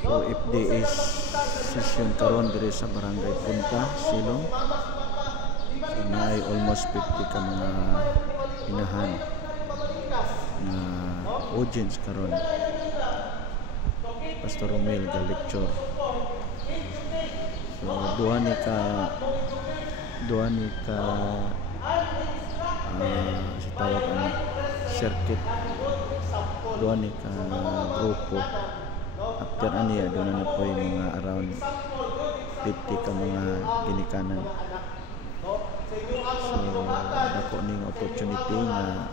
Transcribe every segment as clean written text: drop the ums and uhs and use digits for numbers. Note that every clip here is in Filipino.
So FDA session karon diri sa Barangay Punta, Silong. So naay almost 50 ka mga inahan na audience karon. Pastor Romel ga lecture. So duha ni ka si tawag ano circuit, duha ni ka grupo. After aniya doon na po yung mga around 50 ka mga ginikanan. So ako ning opportunity nga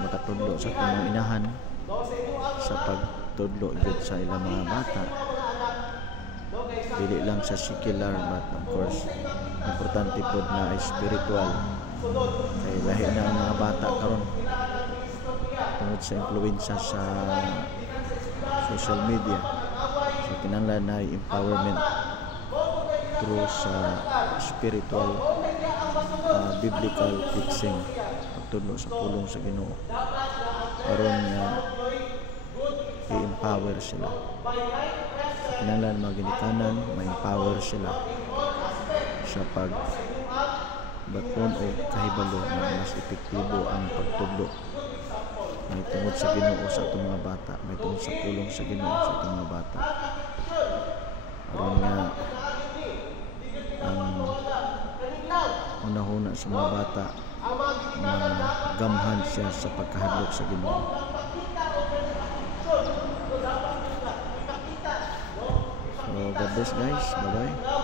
makatudlo sa mga inahan sa pagtudlo gud sa ilang mga bata, dili lang sa secular but of course importante pod na spiritual, kay lahi na ang mga bata karon tungod sa impluwensya sa social media. So kinahanglan na empowerment through sa spiritual biblical teaching, pagtudlo sa pulong sa Ginoo aron nga i-empower sila. So kinahanglan mga ginikanan ma-empower sila sa pag baton o kahibalo na mas epektibo ang pagtudlo may tungod sa Ginoo sa atong mga bata, may tungod sa pulong sa Ginoo sa atong mga bata, aron nga ang unahuna sa mga bata gamhan siya sa pagkahadlok sa Ginoo. So God bless guys, bye bye.